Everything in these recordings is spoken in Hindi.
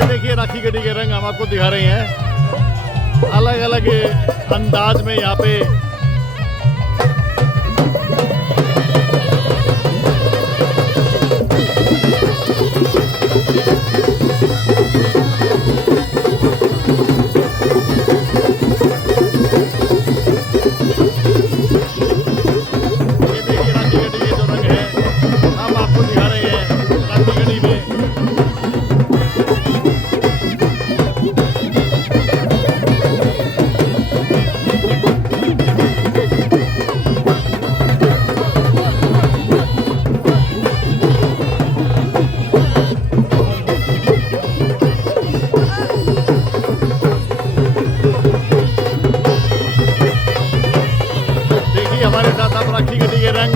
ये देखिए राखी गढ़ी के रंग हम आपको दिखा रहे हैं अलग अलग अंदाज में यहाँ पे। ये देखिए राखी गढ़ी के जो रंग है हम आपको दिखा रहे हैं राखी गढ़ी में। हमारे साथ आप राखी गढ़ी के रंग,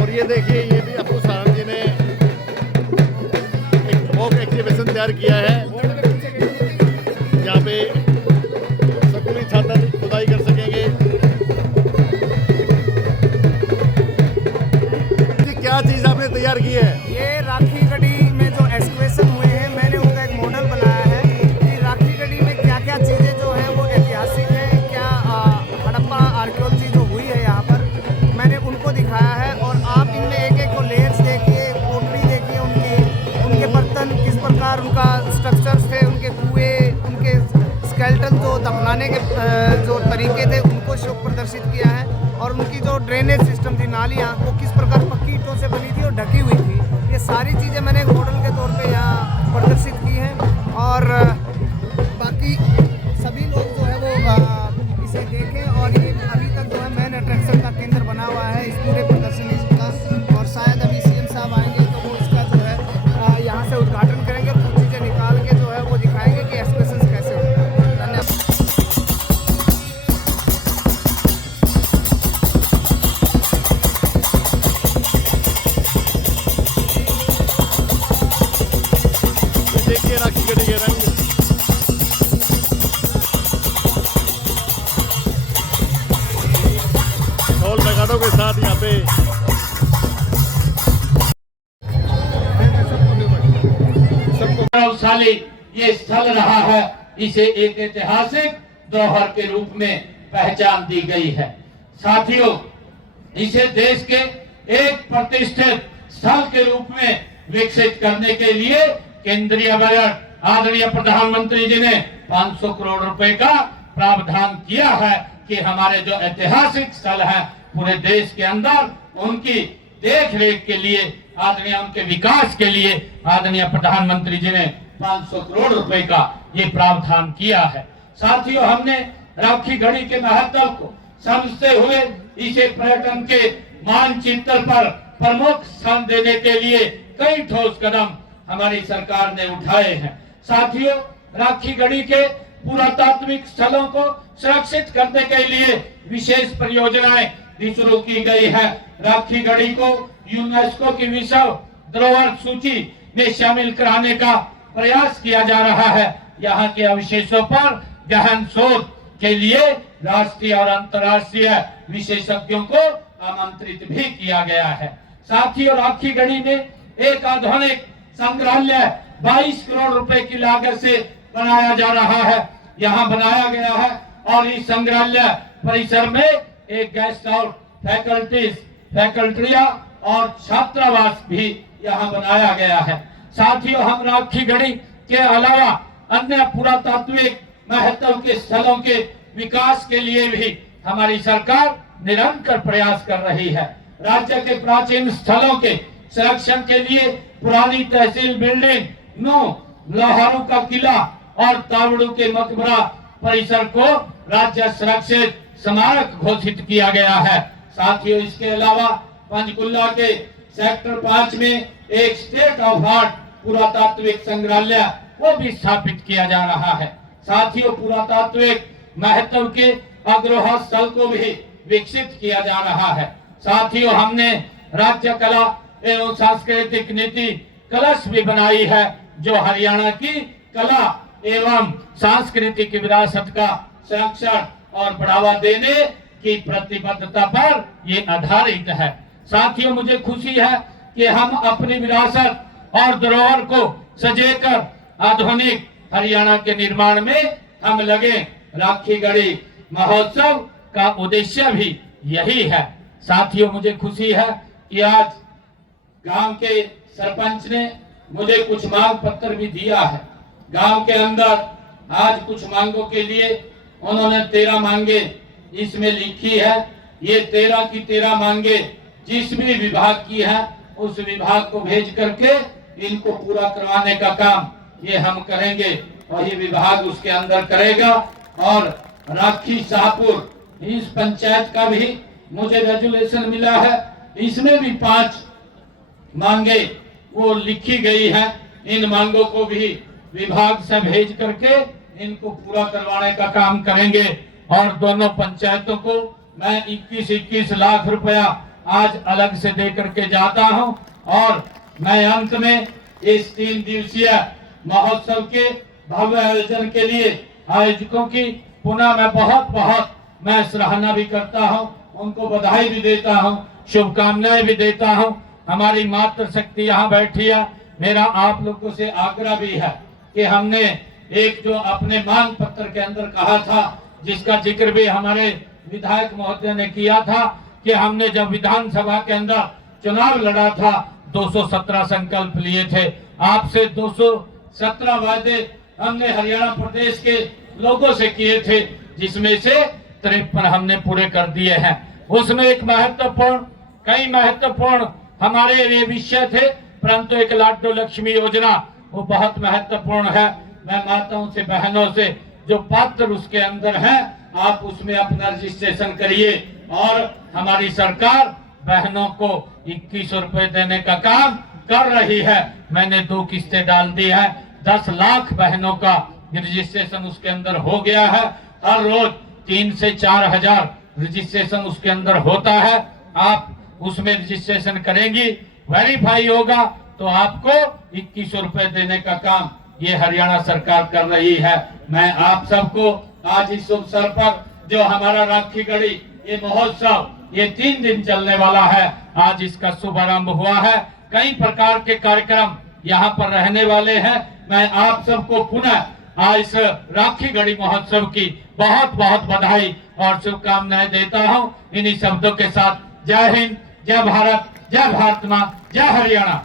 और ये देखिए ये भी अपू सारंग जी ने एक मॉक एक्टिवेशन तैयार किया है जहाँ पे स्कूली छात्र खुदाई कर सकेंगे। क्या चीज़ आपने तैयार की है? ये राखी गढ़ी में जो एक्सकवेशन हुए हैं मैंने उनका एक मॉडल बनाया है कि राखी गढ़ी में क्या क्या चीज़ें जो हैं वो ऐतिहासिक है, क्या हड़प्पा आर्कियोलॉजी जो हुई है यहाँ पर मैंने उनको दिखाया है। और आप इनमें एक एक को लेयर्स देखिए, पोटरी देखिए, उनके बर्तन किस प्रकार उनका स्ट्रक्चर्स थे, उनके कुएँ, उनके स्केलेटन जो दफनाने के जो तरीके थे उनको शो प्रदर्शित किया है। और उनकी जो ड्रेनेज सिस्टम थी, नालियाँ, वो किस प्रकार पक्की ईंटों से बनी थी और ढकी हुई थी, ये सारी चीज़ें मैंने एक मॉडल के तौर पे यहाँ प्रदर्शित की हैं। और बाकी सभी लोग जो है वो इसे देखें। और ये अभी तक जो है मेन अट्रैक्शन का केंद्र बना हुआ है इस पूरे प्रदर्शनी का। और शायद अभी सीएम साहब आएंगे तो वो इसका जो है यहाँ से उद्घाटन करेंगे, कुछ चीज़ें निकाल के जो है वो दिखाएंगे कि एक्सप्रेशन कैसे होता है। धन्यवाद। देखिए राखी गढ़ी के रंग, ढोल नगाड़ों के साथ यहाँ पे गौरवशाली ये स्थल रहा है, इसे एक ऐतिहासिक धरोहर के रूप में पहचान दी गई है। साथियों, इसे देश के एक प्रतिष्ठित स्थल के रूप में विकसित करने के लिए केंद्रीय बजट आदरणीय प्रधानमंत्री जी ने 500 करोड़ रुपए का प्रावधान किया है कि हमारे जो ऐतिहासिक स्थल हैं पूरे देश के अंदर उनकी देख रेख के लिए, आदरणीय उनके विकास के लिए आदरणीय प्रधानमंत्री जी ने 500 करोड़ रुपए का ये प्रावधान किया है। साथियों, हमने राखी गढ़ी के महत्व को समझते हुए इसे पर्यटन के मानचित्र पर प्रमुख स्थान देने के लिए कई ठोस कदम हमारी सरकार ने उठाए हैं। साथियों, राखी गढ़ी के पुरातात्विक स्थलों को सुरक्षित करने के लिए विशेष परियोजनाएं भी शुरू की गई है। राखी गढ़ी को यूनेस्को की विश्व धरोहर सूची में शामिल कराने का प्रयास किया जा रहा है। यहाँ के अवशेषों पर गहन शोध के लिए राष्ट्रीय और अंतर्राष्ट्रीय विशेषज्ञों को आमंत्रित भी किया गया है। साथियों, राखी गढ़ी में एक आधुनिक संग्रहालय 22 करोड़ रुपए की लागत से बनाया जा रहा है, यहाँ बनाया गया है। और इस संग्रहालय परिसर में एक गेस्ट हाउस, फैकल्टियां और छात्रावास भी यहाँ बनाया गया है। साथियों, हम राखी गढ़ी के अलावा अन्य पुरातात्विक महत्व के स्थलों के विकास के लिए भी हमारी सरकार निरंतर प्रयास कर रही है। राज्य के प्राचीन स्थलों के संरक्षण के लिए पुरानी तहसील बिल्डिंग, लोहारू का किला और तावड़ू के मकबरा परिसर को राज्य सुरक्षित स्मारक घोषित किया गया है। साथियों, इसके अलावा पंचकुला के सेक्टर 5 में एक स्टेट ऑफ आर्ट पुरातात्विक संग्रहालय वो भी स्थापित किया जा रहा है। साथियों, पुरातात्विक महत्व के अग्रह स्थल को भी विकसित किया जा रहा है। साथियों, हमने राज्य कला एवं सांस्कृतिक नीति कलश भी बनाई है, जो हरियाणा की कला एवं सांस्कृतिक विरासत का संरक्षण और बढ़ावा देने की प्रतिबद्धता पर ये आधारित है। साथियों, मुझे खुशी है कि हम अपनी विरासत और धरोहर को सजेकर आधुनिक हरियाणा के निर्माण में हम लगे। राखी गढ़ी महोत्सव का उद्देश्य भी यही है। साथियों, मुझे खुशी है कि आज गांव के सरपंच ने मुझे कुछ मांग पत्र भी दिया है। गांव के अंदर आज कुछ मांगों के लिए उन्होंने 13 मांगे इसमें लिखी है। ये 13 की 13 मांगे जिस भी विभाग की है उस विभाग को भेज करके इनको पूरा करवाने का काम ये हम करेंगे, वही विभाग उसके अंदर करेगा। और राखी शाहपुर इस पंचायत का भी मुझे रेजुलेशन मिला है, इसमें भी 5 मांगे वो लिखी गई है। इन मांगों को भी विभाग से भेज करके इनको पूरा करवाने का काम करेंगे। और दोनों पंचायतों को मैं 21-21 लाख रुपया आज अलग से दे करके जाता हूं। और मैं अंत में इस 3 दिवसीय महोत्सव के भव्य आयोजन के लिए आयोजकों की पुनः मैं बहुत मैं सराहना भी करता हूं, उनको बधाई भी देता हूं, शुभकामनाएं भी देता हूं। हमारी मातृशक्ति यहाँ बैठी है। मेरा आप लोगों से आग्रह भी है कि हमने एक जो अपने मांग पत्र के अंदर कहा था, जिसका जिक्र भी हमारे विधायक महोदय ने किया था, कि हमने जब विधानसभा के अंदर चुनाव लड़ा था 217 संकल्प लिए थे। आपसे 217 वादे हमने हरियाणा प्रदेश के लोगों से किए थे, जिसमें से 53 हमने पूरे कर दिए हैं। उसमें एक कई महत्वपूर्ण हमारे ये विषय थे, परंतु एक लाडो लक्ष्मी योजना वो बहुत महत्वपूर्ण है। मैं माताओं से, बहनों से, जो पात्र उसके अंदर हैं, आप उसमें अपना रजिस्ट्रेशन करिए। और हमारी सरकार बहनों को 2100 रुपए देने का काम कर रही है। मैंने 2 किस्तें डाल दी है। 10 लाख बहनों का रजिस्ट्रेशन उसके अंदर हो गया है। हर रोज 3 से 4 हजार रजिस्ट्रेशन उसके अंदर होता है। आप उसमें रजिस्ट्रेशन करेंगी, वेरीफाई होगा तो आपको 2100 रुपए देने का काम ये हरियाणा सरकार कर रही है। मैं आप सबको आज इस अवसर पर जो हमारा राखी गढ़ी ये महोत्सव ये 3 दिन चलने वाला है, आज इसका शुभारंभ हुआ है। कई प्रकार के कार्यक्रम यहाँ पर रहने वाले हैं। मैं आप सबको पुनः आज इस राखी गढ़ी महोत्सव की बहुत बधाई और शुभकामनाएं देता हूँ। इन्हीं शब्दों के साथ जय हिंद, जय भारत, जय भारत माँ, जय हरियाणा।